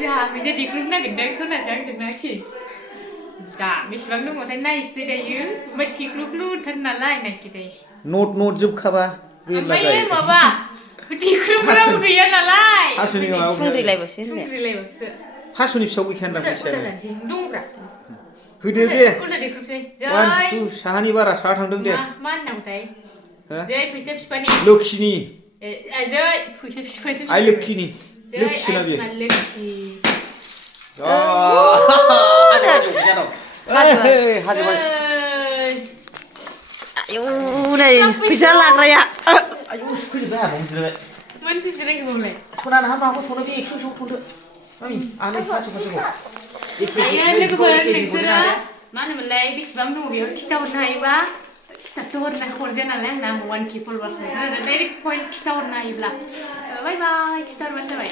जोंहा फैसा दिहुननो नागिरदों सनाजों आंजों दा बेसेबां दङथाय नायसै दायो ओमफ्राय थिख्लुख्लुथार नालाय नायसै दायो नट जोबखाबा मेरला ओमफ्राय जायो माबा थिख्लुफोराबो गैया नालाय हासुनि माबा थुंग्रिलायबावसो होनदो थुंग्रिलायबावसो हासुनि फिसायाव गैखायानदां उल्था फैसायानो लानोसै दङब्रा होदो दे उल्था देख्रुबसै वान जै टु साहानि बारा साहा थांदों दे मा होननांगौथाय हो जै फैसा बिफानि लोखिनि जै फैसा बिफासो आइ लोखिनि जै लोखिसोना आइ बेयो बिमा लोखि हाजोबाय आयौ नै फैसा लाग्राया आयौ सुखोजोबनो हाया हमजोबबाय मोनथिसो नायगौलाय सनानो हाबा थनो बे 100 थनदो मामि आनो फासस' दायो लोगोफोर नोंसोरो मा होनोमोनलाय बेसेबां दङ बेयाव खिथाहरनो हायोबा खिथाथ' हरजाया नालाय आंना 1K फल'वार्स डाइरेक्ट पइन्ट खिथाहरनो हायोब्ला बाय बाय खिथाहरबानो जाबाय